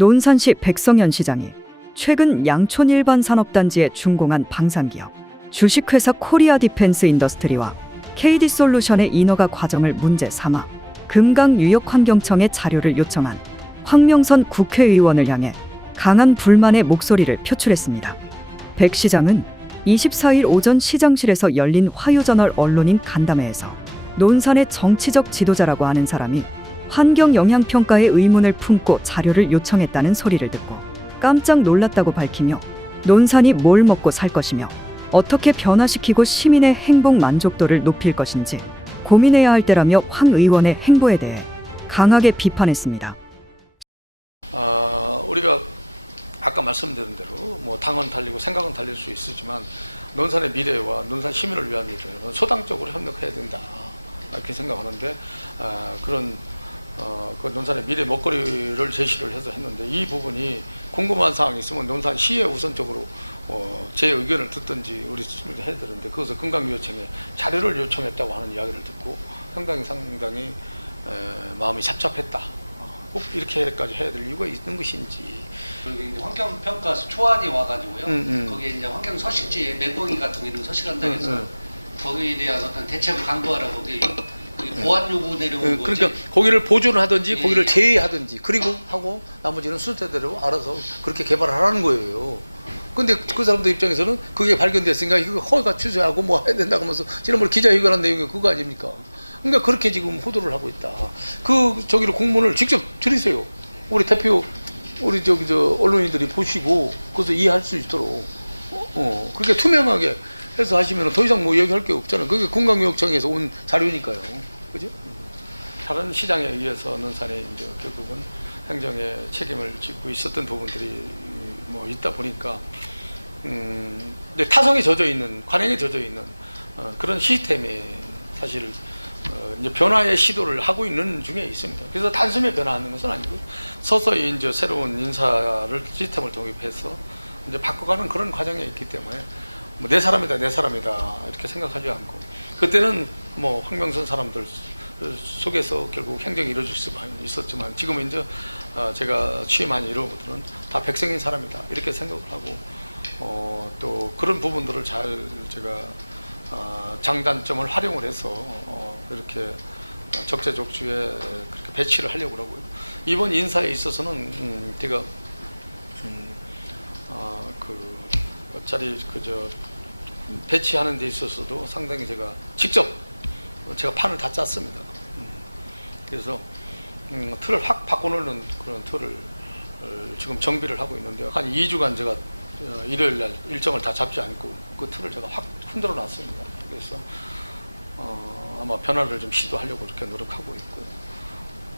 논산시 백성현 시장이 최근 양촌 일반 산업단지에 준공한 방산기업 주식회사 코리아 디펜스 인더스트리와 KD 솔루션의 인허가 과정을 문제 삼아 금강 유역환경청에 자료를 요청한 황명선 국회의원을 향해 강한 불만의 목소리를 표출했습니다. 백 시장은 24일 오전 시장실에서 열린 화요저널 언론인 간담회에서 논산의 정치적 지도자라고 하는 사람이 환경 영향 평가에 의문을 품고 자료를 요청했다는 소리를 듣고 깜짝 놀랐다고 밝히며 논산이 뭘 먹고 살 것이며 어떻게 변화시키고 시민의 행복 만족도를 높일 것인지 고민해야 할 때라며 황 의원의 행보에 대해 강하게 비판했습니다. 아, 우리가 아까 말씀드린 대로 뭐 당은 달리고 생각은 달릴 수 있지만 논산의 미래와 논산 시민을 위한 일은 소당적으로 협력해야 된다 이렇게 생각하는데 아, 그런 어, 그 논산의 미래 먹거리를 제시를 해서 했는데 이 부분이 궁금한 사항이 있으면 논산 시에 우선적으로 어, 제 의견을 듣든지 우리 시민들 해야 되는데 그것을 금강유어청에 자료를 요청했다고 하는 이야기를 듣고 상당히 상당히 에, 마음이. 어, 꼭 이렇게까지 해야 될 이유가 있는 것인지 그리고 이제 환경평가서 초안이 와가지고요. 음, 음. 거기에 이제 환경 서식지 맹꽁이 같은 거 이런 거 서식한다 해서 음, 음. 거기에 대한 어떤 대책을 강구하라고 거기 보안 요구 내려온 예, 거지. 그러니까 거기를 보존을 하든지 예, 거기를 예. 제외하든지 그리고 하고 나머지는 순서대로 알아서 그렇게 개발을 하라는 거예요. 근데 그 사람들 입장에서는 그게 발견됐으니까 이거 허가 취소하고 뭐 해야 된다고 하면서 지난번에 기자회견한 내용이 그거 아닙니까? 그러니까 그렇게 지금 호도를 하고 있다. 그 저기를 공문을 직접 드리세요. 우리 대표 우리 저기 저 언론인들이 보시고 그것을 이해할 수 있도록 어 그렇게 투명하게 해서 하시면 더 이상 뭐 얘기할 게 없잖아요. 그게 공강유역청에서 온 자료니까요. 그죠? 다른 시장에 의해서 논산에 이제 결국은 행정의 책임을 지고 있었던 부분들이 뭐 있다 보니까 음, 근데 타성에 젖어 있는 관행에 젖어 있는 어, 그런 시스템이 사실 어, 이제 변화의 시도를 하고 있는 중에 있습니다. 그래서 단숨에 변화하는 것은 아니고 서서히 이제 새로운 인사를 시스템을 도입해서 이제 바꿔가는 그런 과정에 있기 때문에 뭐 내 사람이다 내 사람이다. 이렇게 생각하지 않고. 그때는 뭐 황명선 사람들 속에서 결국 행정이 이루어질 수만 있었지만 지금은 이제 어, 제가 취임한 이후부터는 다 백성인 사람이다. 이렇게 생각을 하고 어, 또 그런 부분들을 잘 제가 어, 장단점을 활용을 해서 어, 이렇게 적재적소에 그렇게 배치를 하려고 하고요. 이번 인사에 있어서는 음, 제가 음, 어, 그 어차피 그저 배치하는 데 있어서도 상당히 제가 직접 제가 판을 다 짰습니다. 음, 그래서 음, 틀을 확 바꿔놓는 그런 틀을 어, 지금 정비를 하고 있는데요. 한 2주간 제가 어, 일요일 날 일정을 다 잡지 않고 그 틀을 제가 확 흔들어 놨습니다. 그래서 어, 아마 변화를 좀 시도하려고 이렇게 노력하고 있고요.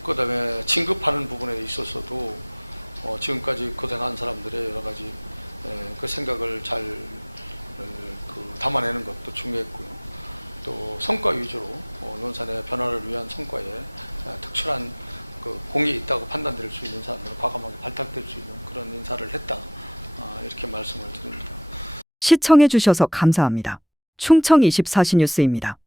그 다음에 진급하는 부분에 있어서도 어, 지금까지 고생한 사람들의 여러 가지 에, 그 생각을 잘 에, 그 담아내는 것도 중요했고요. 또 성과 위주로 어, 논산의 변화를 위한 성과에 에, 특출한 그 공이 있다고 판단될 수 있는 사람들은 과감하게 발탁될 수 있는 그런 인사를 했다. 아, 이렇게 말씀을 드립니다. 시청해 주셔서 감사합니다. 충청 24시 뉴스입니다.